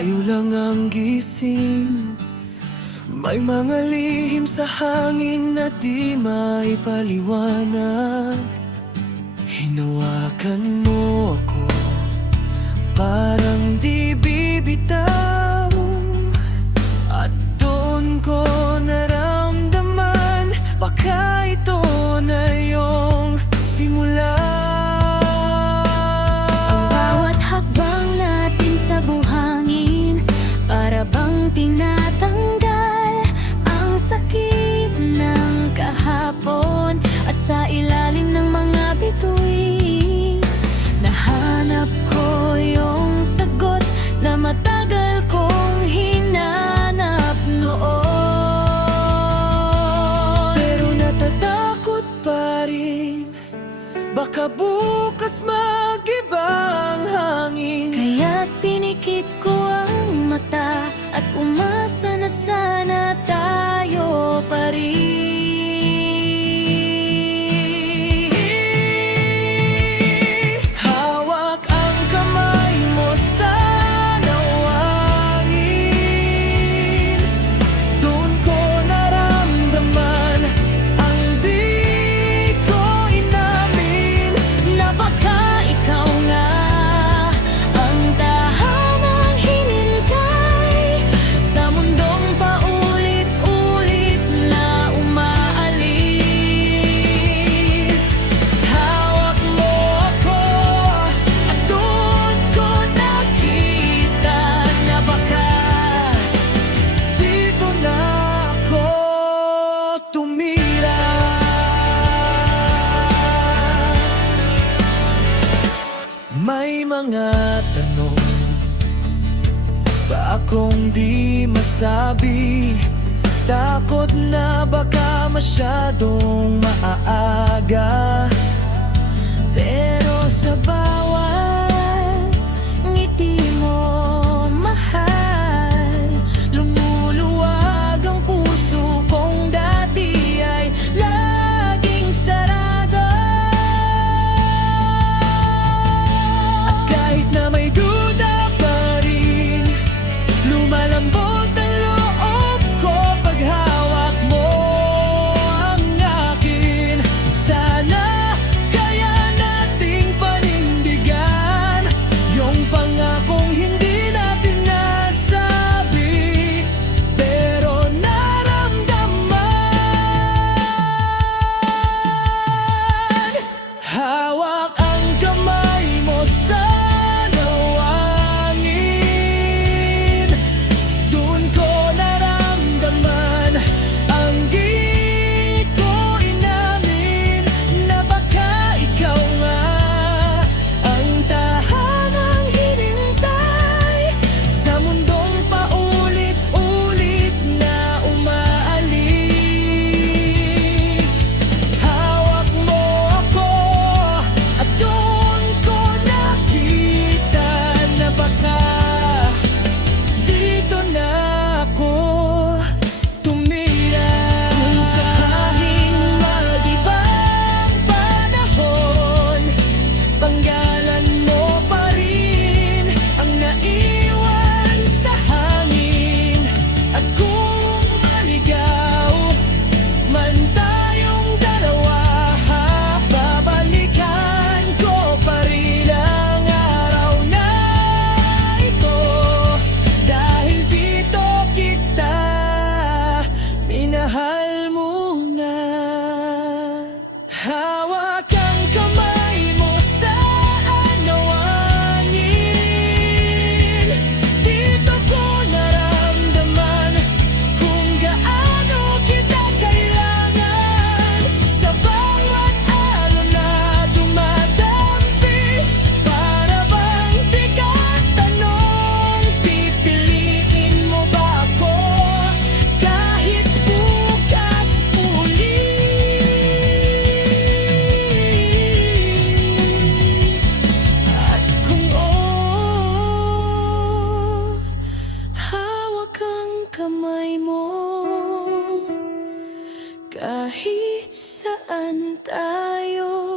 tayo lang ang gising. May mga lihim sa hangin na di maipaliwanag. Hinawakan mo ako, parang di bibitaw. At doon ko naramdaman, baka ito na yung simula. Ang bawat hakbang natin sa buhangin, para bang tinatanggal ang sakit ng kahapon. At sa ilalim ng mga bituin, nahanap ko yung sagot na matagal kong hinanap noon. Pero natatakot pa rin, baka bukas mag-iba ang hangin. Kaya't pinikit ko ang mata at umasa na sana tayo pa rin. Hawak ang kamay mo sa nawangin. Doon ko naramdaman ang di ko inamin, Na baka ikaw nga ang tahanang hinintay sa mundong paulit-ulit na umaalis. hawak mo ako at doon ko nakita na baka dito na ako tumira. May mga tanong pa akong di masabi. Takot na baka masyadong maaga. Pero sa bawat ngiti mo, mahal, lumuluwag ang puso kong dati ay laging sarado. At kahit na may duda pa rin, lumalambot ang loob ko pag hawak mo ang akin. Sana kaya nating panindigan yung pangakong hindi natin nasabi, pero naramdaman. Hawak ang kamay mo sa nawangin. Doon ko naramdaman ang di ko inamin, na baka ikaw nga ang tahanang hinintay sa mundong paulit-ulit na umaalis. Hawak mo ako at doon ko nakita na baka dito na ako tumira. Kung sakaling mag-iba ang panahon, panggalan mo pa rin ang naiwan sa hangin. At kung maligaw man tayong dalawa, babalikan ko pa rin ang araw na ito. Dahil dito kita minahal muna. Hawak ang kamay mo sa nawangin. Dito ko naramdaman kung gaano kita kailangan. Sa bawat alon na dumadampi, para bang di ka tanong, pipiliin mo ba ako kahit bukas ulit? At kung hawak ang kamay mo kahit saan tayo